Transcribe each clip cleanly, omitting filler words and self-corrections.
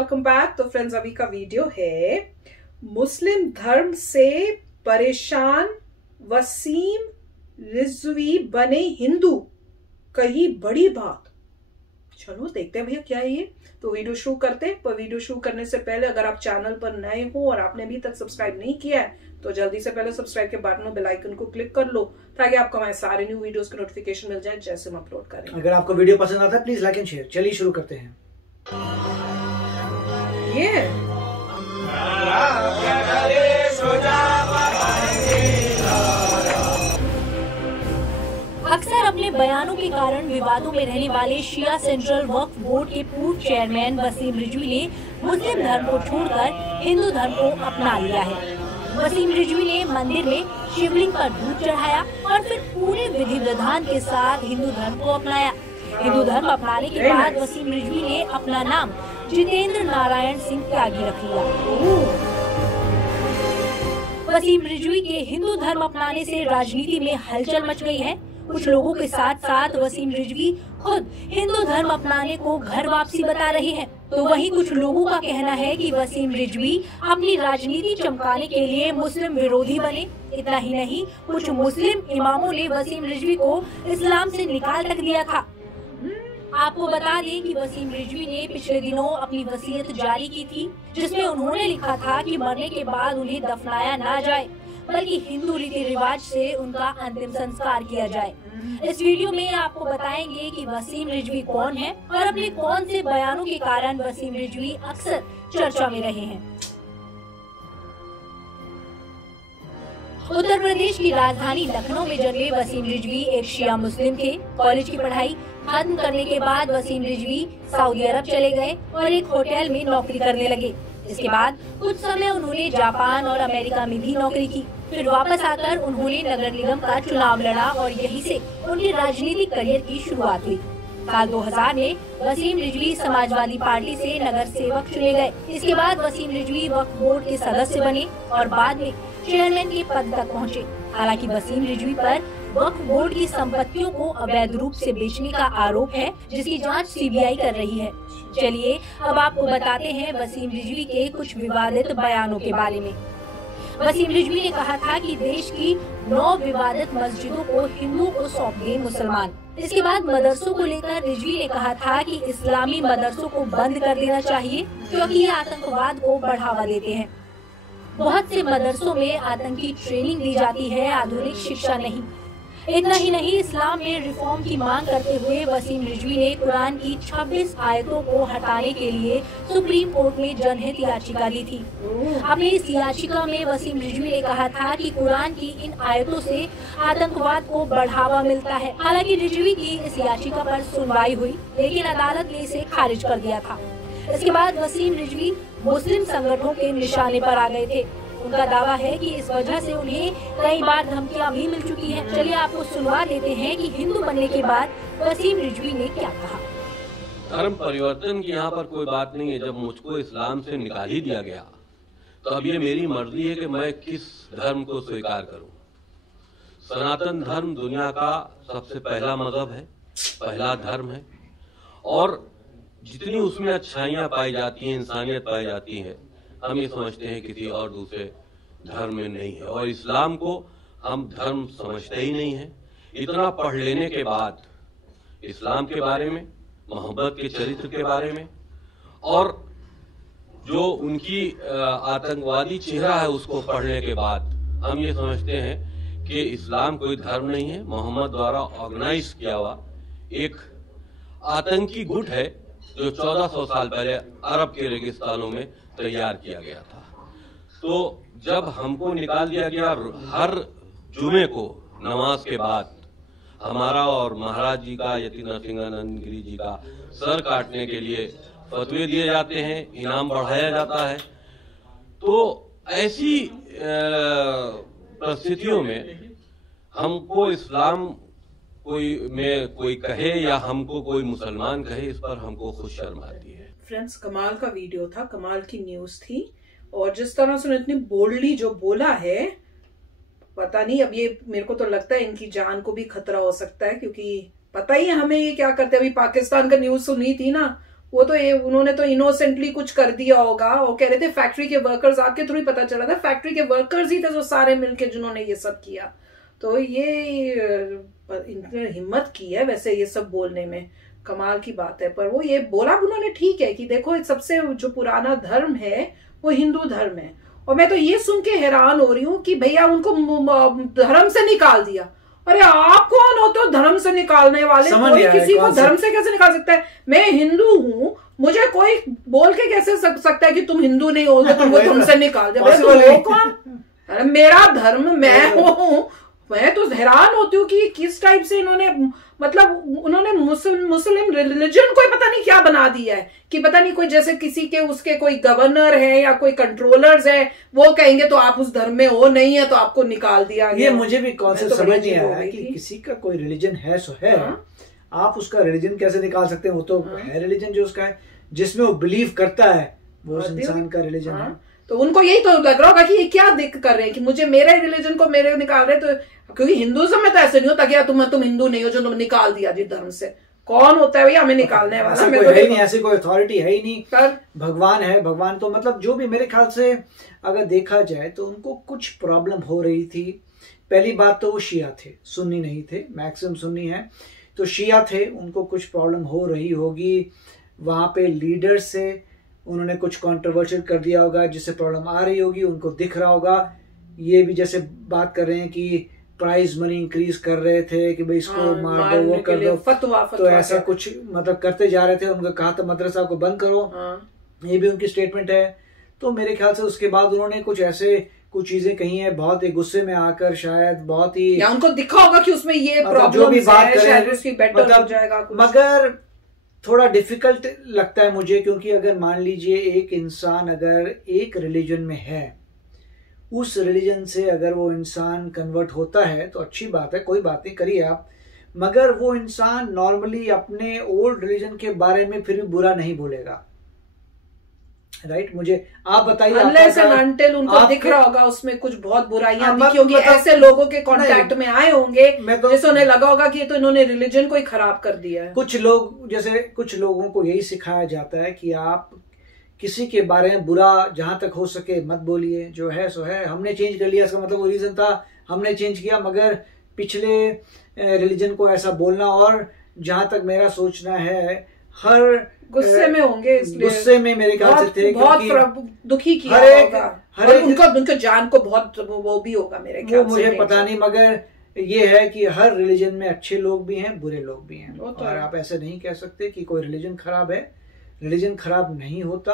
Welcome back. तो friends, अभी का वीडियो है मुस्लिम धर्म से परेशान वसीम रिजवी बने हिंदू, कही बड़ी बात। चलो देखते हैं भैया क्या है ये। तो वीडियो शुरू करते हैं, पर वीडियो शुरू करने से पहले अगर आप चैनल पर नए हो और आपने अभी तक सब्सक्राइब नहीं किया है तो जल्दी से पहले सब्सक्राइब के बटन और बेल आइकन को क्लिक कर लो ताकि आपको हमारे सारे न्यू वीडियोस के नोटिफिकेशन मिल जाए जैसे हम अपलोड करें। अगर आपको वीडियो पसंद आता है प्लीज लाइक एंड शेयर। चलिए शुरू करते हैं। ये अक्सर अपने बयानों के कारण विवादों में रहने वाले शिया सेंट्रल वक्फ बोर्ड के पूर्व चेयरमैन वसीम रिजवी ने मुस्लिम धर्म को छोड़कर हिंदू धर्म को अपना लिया है। वसीम रिजवी ने मंदिर में शिवलिंग पर दूध चढ़ाया और फिर पूरे विधि विधान के साथ हिंदू धर्म को अपनाया। हिंदू धर्म अपनाने के बाद वसीम रिजवी ने अपना नाम जितेंद्र नारायण सिंह त्यागी रख लिया। वसीम रिजवी के हिंदू धर्म अपनाने से राजनीति में हलचल मच गई है। कुछ लोगों के साथ साथ वसीम रिजवी खुद हिंदू धर्म अपनाने को घर वापसी बता रहे हैं। तो वहीं कुछ लोगों का कहना है कि वसीम रिजवी अपनी राजनीति चमकाने के लिए मुस्लिम विरोधी बने। इतना ही नहीं, कुछ मुस्लिम इमामों ने वसीम रिजवी को इस्लाम से निकाल तक दिया था। आपको बता दें कि वसीम रिजवी ने पिछले दिनों अपनी वसीयत जारी की थी, जिसमें उन्होंने लिखा था कि मरने के बाद उन्हें दफनाया ना जाए बल्कि हिंदू रीति रिवाज से उनका अंतिम संस्कार किया जाए। इस वीडियो में आपको बताएंगे कि वसीम रिजवी कौन है और अपने कौन से बयानों के कारण वसीम रिजवी अक्सर चर्चा में रहे हैं। उत्तर प्रदेश की राजधानी लखनऊ में जन्मे वसीम रिजवी एक शिया मुस्लिम थे। कॉलेज की पढ़ाई खत्म करने के बाद वसीम रिजवी सऊदी अरब चले गए और एक होटल में नौकरी करने लगे। इसके बाद कुछ समय उन्होंने जापान और अमेरिका में भी नौकरी की। फिर वापस आकर उन्होंने नगर निगम का चुनाव लड़ा और यहीं से उनके राजनीतिक करियर की शुरुआत हुई। साल 2000 में वसीम रिजवी समाजवादी पार्टी से नगर सेवक चुने गए। इसके बाद वसीम रिजवी वक्फ बोर्ड के सदस्य बने और बाद में चेयरमैन के पद तक पहुंचे। हालांकि वसीम रिजवी पर वक्फ बोर्ड की संपत्तियों को अवैध रूप से बेचने का आरोप है, जिसकी जांच सीबीआई कर रही है। चलिए अब आपको बताते हैं वसीम रिजवी के कुछ विवादित बयानों के बारे में। वसीम रिजवी ने कहा था कि देश की 9 विवादित मस्जिदों को हिंदुओं को सौंप दें मुसलमान। इसके बाद मदरसों को लेकर रिजवी ने कहा था कि इस्लामी मदरसों को बंद कर देना चाहिए क्योंकि ये आतंकवाद को बढ़ावा देते हैं। बहुत से मदरसों में आतंकी ट्रेनिंग दी जाती है, आधुनिक शिक्षा नहीं। इतना ही नहीं, इस्लाम में रिफॉर्म की मांग करते हुए वसीम रिजवी ने कुरान की 26 आयतों को हटाने के लिए सुप्रीम कोर्ट में जनहित याचिका दी थी। अपनी इस याचिका में वसीम रिजवी ने कहा था कि कुरान की इन आयतों से आतंकवाद को बढ़ावा मिलता है। हालांकि रिजवी की इस याचिका पर सुनवाई हुई, लेकिन अदालत ने इसे खारिज कर दिया था। इसके बाद वसीम रिजवी मुस्लिम संगठनों के निशाने पर आ गए थे। उनका दावा है कि इस वजह से उन्हें कई बार धमकियां भी मिल चुकी हैं। चलिए आपको सुनवा देते हैं कि हिंदू बनने के बाद वसीम रिजवी ने क्या कहा। धर्म परिवर्तन की यहाँ पर कोई बात नहीं है। जब मुझको इस्लाम से निकाल ही दिया गया तो अब ये मेरी मर्जी है कि मैं किस धर्म को स्वीकार करूं। सनातन धर्म दुनिया का सबसे पहला मजहब है, पहला धर्म है और जितनी उसमें अच्छाइयाँ पाई जाती हैं, इंसानियत पाई जाती है, हम ये समझते हैं किसी और दूसरे धर्म में नहीं है। और इस्लाम को हम धर्म समझते ही नहीं है। इतना पढ़ लेने के बाद इस्लाम के बारे में, मोहब्बत के चरित्र के बारे में और जो उनकी आतंकवादी चेहरा है उसको पढ़ने के बाद हम ये समझते हैं कि इस्लाम कोई धर्म नहीं है, मोहम्मद द्वारा ऑर्गेनाइज किया हुआ एक आतंकी गुट है जो 1400 साल पहले अरब के रेगिस्तानों में तैयार किया गया था। तो जब हमको निकाल दिया गया, हर जुमे को नमाज के बाद हमारा और महाराज जी का, यति नरसिंहानंद गिरी जी का सर काटने के लिए फतवे दिए जाते हैं, इनाम बढ़ाया जाता है। तो ऐसी परिस्थितियों में हमको इस्लाम कोई कहे या हमको कोई मुसलमान कहे, इस पर हमको खुद शर्म आती है। फ्रेंड्स, कमाल का वीडियो था, कमाल की न्यूज थी और जिस तरह से इतनी बोल्डली जो बोला है, पता नहीं अब ये मेरे को तो लगता है इनकी जान को भी खतरा हो सकता है, क्योंकि पता ही है हमें ये क्या करते हैं। अभी पाकिस्तान का न्यूज सुनी थी ना, वो तो ये उन्होंने तो इनोसेंटली कुछ कर दिया होगा। वो कह रहे थे फैक्ट्री के वर्कर्स, आपके थ्रू ही पता चला था फैक्ट्री के वर्कर्स ही थे जो सारे मिलके जिन्होंने ये सब किया। तो ये इन्होंने हिम्मत की है वैसे ये सब बोलने में, कमाल की बात है। पर वो ये बोला उन्होंने ठीक है कि देखो सबसे जो पुराना धर्म है वो हिंदू धर्म है। और मैं तो ये सुन के हैरान हो रही हूँ कि भैया उनको धर्म से निकाल दिया। अरे आप कौन होते हो धर्म से निकालने वाले? कोई किसी को धर्म से कैसे निकाल सकता है? मैं हिंदू हूँ, मुझे कोई बोल के कैसे सकता है कि तुम हिंदू नहीं हो, तुमको धर्म से निकाल दिया? कौन? अरे मेरा धर्म, मैं हूँ। मैं तो हैरान होती हूँ कि किस टाइप से इन्होंने, मतलब उन्होंने मुस्लिम रिलीजन को पता नहीं क्या बना दिया है कि पता नहीं कोई जैसे किसी के उसके कोई गवर्नर है या कोई कंट्रोलर्स है, वो कहेंगे तो आप उस धर्म में हो, नहीं है तो आपको निकाल दिया गया। ये मुझे भी कॉन्सेप्ट समझ नहीं आया है कि किसी का कोई रिलीजन है सो है, आप उसका रिलीजन कैसे निकाल सकते हैं? वो तो है रिलीजन जो उसका है, जिसमें वो बिलीव करता है, वो उस इंसान का रिलीजन है। तो उनको यही तो लग रहा होगा कि ये क्या दिक कर रहे हैं कि मुझे मेरे रिलीजन को मेरे निकाल रहे। तो क्योंकि हिंदुइज्म में तो ऐसे नहीं होता कि तुम हिंदू नहीं हो जो तुम निकाल दिया जी धर्म से। कौन होता है भैया हमें निकालने वाला? कोई है ही नहीं, ऐसी कोई अथॉरिटी है ही नहीं। पर भगवान है, भगवान तो मतलब जो भी मेरे ख्याल से अगर देखा जाए तो उनको कुछ प्रॉब्लम हो रही थी। पहली बात तो वो शिया थे, सुन्नी नहीं थे, मैक्सिमम सुन्नी है, तो शिया थे, उनको कुछ प्रॉब्लम हो रही होगी। वहां पे लीडर से उन्होंने कुछ कंट्रोवर्शियल कर दिया होगा जिससे प्रॉब्लम आ रही होगी, उनको दिख रहा होगा। ये भी जैसे बात कर रहे हैं कि प्राइज मनी इंक्रीज कर रहे थे कि भाई इसको मार दो, वो कर दो, फतवा तो ऐसा कुछ मतलब करते जा रहे थे। उनको कहा था मदरसा को बंद करो, ये भी उनकी स्टेटमेंट है। तो मेरे ख्याल से उसके बाद उन्होंने कुछ ऐसे कुछ चीजें कही हैं बहुत ही गुस्से में आकर, शायद बहुत ही, या उनको दिखा होगा कि उसमें ये प्रॉब्लम जो भी बात करें, मगर थोड़ा डिफिकल्ट लगता है मुझे, क्योंकि अगर मान लीजिए एक इंसान अगर एक रिलीजन में है, उस रिलीजन से अगर वो इंसान कन्वर्ट होता है तो अच्छी बात है, कोई बात नहीं, करिए आप। मगर वो इंसान नॉर्मली अपने ओल्ड रिलीजन के बारे में फिर भी बुरा नहीं बोलेगा, राइट? मुझे आप बताइए, उनको दिख रहा होगा उसमें कुछ बहुत बुराइयां दिखी होंगी, ऐसे लोगों के कांटेक्ट में आए होंगे जैसे उन्हें लगा होगा कि ये तो इन्होंने रिलीजन को ही खराब कर दिया है। कुछ लोग, जैसे कुछ लोगों को यही सिखाया जाता है कि आप किसी के बारे में बुरा जहां तक हो सके मत बोलिए, जो है सो है। हमने चेंज कर लिया, इसका मतलब वो रीजन था हमने चेंज किया, मगर पिछले रिलीजन को ऐसा बोलना, और जहां तक मेरा सोचना है हर गुस्से में होंगे, गुस्से में मेरे ख्याल से थे, बहुत दुखी किया होगा, उनको जान को बहुत वो भी होगा मेरे ख्याल से, मुझे पता नहीं। मगर ये है कि हर रिलीजन में अच्छे लोग भी हैं, बुरे लोग भी हैं, और आप ऐसे नहीं कह सकते कि कोई रिलीजन खराब है। रिलीजन खराब नहीं होता,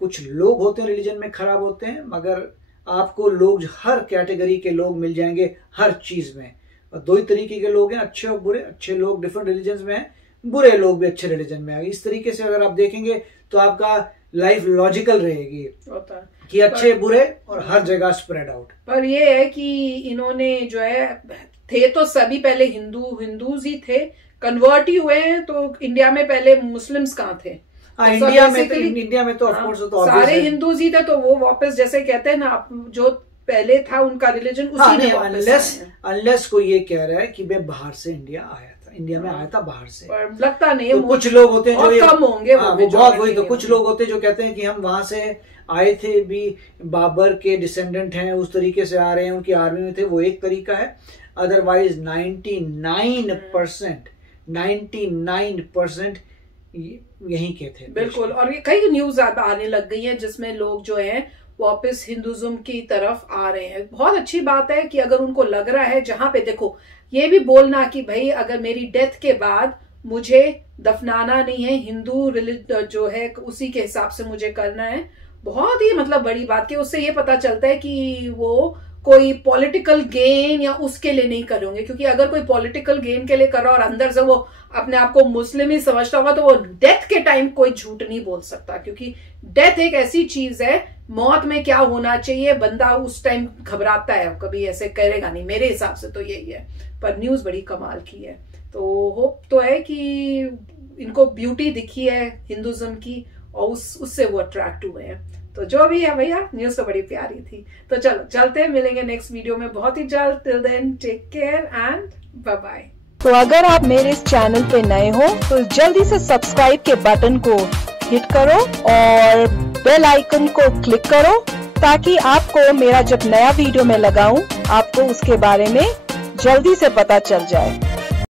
कुछ लोग होते हैं रिलीजन में खराब होते हैं, मगर आपको लोग, हर कैटेगरी के लोग मिल जाएंगे हर चीज में। और दो ही तरीके के लोग हैं, अच्छे और बुरे। अच्छे लोग डिफरेंट रिलीजन में हैं, बुरे लोग भी अच्छे रिलीजन में आ गए। इस तरीके से अगर आप देखेंगे तो आपका लाइफ लॉजिकल रहेगी कि अच्छे बुरे और हर जगह स्प्रेड आउट। पर ये है कि इन्होंने जो है, थे तो सभी पहले हिंदूज ही थे, कन्वर्ट ही हुए हैं। तो इंडिया में पहले मुस्लिम्स कहाँ थे? इंडिया में तो ऑफ कोर्स तो सारे हिंदूज ही थे, तो वो वापस जैसे कहते हैं ना, जो पहले था उनका रिलीजन उसी में अनलेस कोई ये कह रहा है कि मैं बाहर से इंडिया आया था, इंडिया में आया था बाहर से, लगता नहीं। तो कुछ लोग होते हैं जो कम होंगे, वही तो कुछ लोग होते हैं जो कहते हैं कि हम वहां से आए थे, भी बाबर के डिसेंडेंट हैं, उस तरीके से आ रहे हैं, उनकी आर्मी में थे, वो एक तरीका है। अदरवाइज 99% यहीं के थे। बिल्कुल। और ये कई न्यूज आने लग गई हैं जिसमें लोग जो हैं वापस हिंदुइज्म की तरफ आ रहे हैं। बहुत अच्छी बात है कि अगर उनको लग रहा है, जहां पे देखो ये भी बोलना कि भाई अगर मेरी डेथ के बाद मुझे दफनाना नहीं है, हिंदू जो है उसी के हिसाब से मुझे करना है, बहुत ही मतलब बड़ी बात। कि उससे ये पता चलता है कि वो कोई पॉलिटिकल गेन या उसके लिए नहीं करेंगे। क्योंकि अगर कोई पॉलिटिकल गेन के लिए कर रहा और अंदर से वो अपने आप को मुस्लिम ही समझता होगा, तो वो डेथ के टाइम कोई झूठ नहीं बोल सकता। क्योंकि डेथ एक ऐसी चीज है, मौत में क्या होना चाहिए, बंदा उस टाइम घबराता है, कभी ऐसे करेगा नहीं। मेरे हिसाब से तो यही है। पर न्यूज बड़ी कमाल की है। तो होप तो है कि इनको ब्यूटी दिखी है हिंदुइज्म की, और उससे वो अट्रैक्ट हुए हैं। तो जो भी है भैया, न्यूज तो बड़ी प्यारी थी। तो चलो चलते हैं, मिलेंगे नेक्स्ट वीडियो में बहुत ही जल्द। Till then take care and bye bye. तो अगर आप मेरे इस चैनल पे नए हो तो जल्दी से सब्सक्राइब के बटन को हिट करो और बेल आइकन को क्लिक करो ताकि आपको मेरा जब नया वीडियो मैं लगाऊं आपको उसके बारे में जल्दी से पता चल जाए।